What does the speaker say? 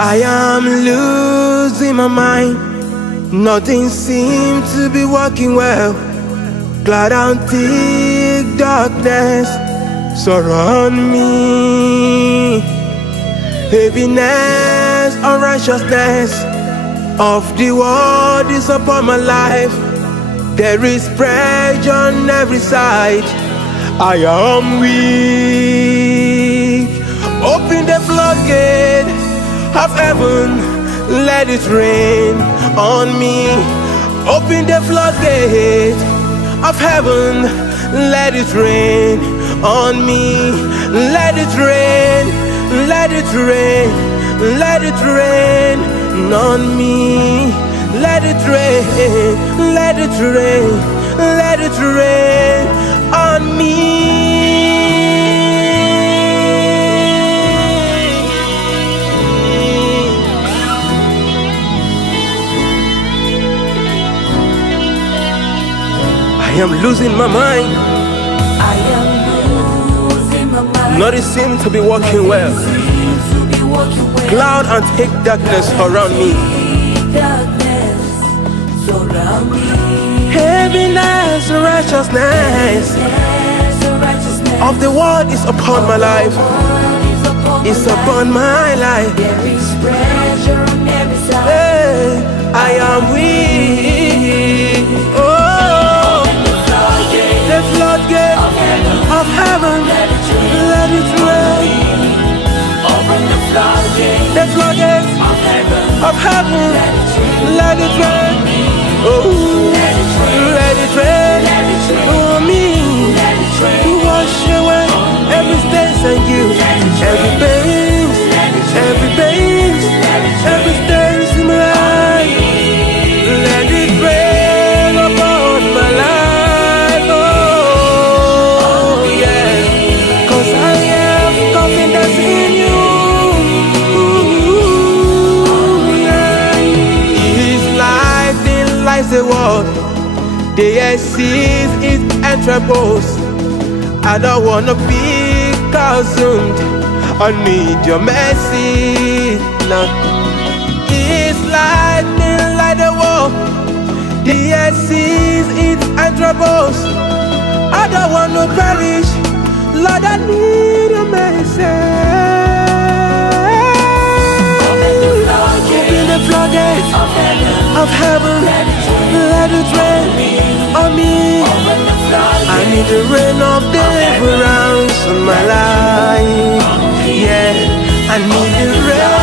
I am losing my mind. Nothing seems to be working well. Cloud and thick darkness surround me. Heaviness, unrighteousness of the world is upon my life. There is pressure on every side. I am weak. Open the floodgate of heaven, let it rain on me. Open the floodgate of heaven, let it rain on me. Let it rain, let it rain, let it rain on me. Let it rain, let it rain, let it rain on me. I am losing my mind. I am losing my mind. Nothing seems to be working well. Cloud and thick darkness around me. Heaviness, righteousness of the world is upon my life. It's upon my life. Hey, I am weak. Oh, the floodgate of heaven, let it rain. The floodgate of heaven, let it rain. Oh, let it rain on me. Wash away every stain and guilt, every pain, every pain, every stain in my life. Let it rain upon my life. Oh yeah, 'cause I have confidence in you. His light enlightens the world. The earth sees its entrails. I don't wanna be consumed. I need your mercy. No. It's lightning like the wall. The earth sees its entrails. I don't wanna perish. Lord, I need your mercy. Open the floodgates of heaven. Let it rain on me. I need the rain of deliverance on my life. Yeah, I need the rain.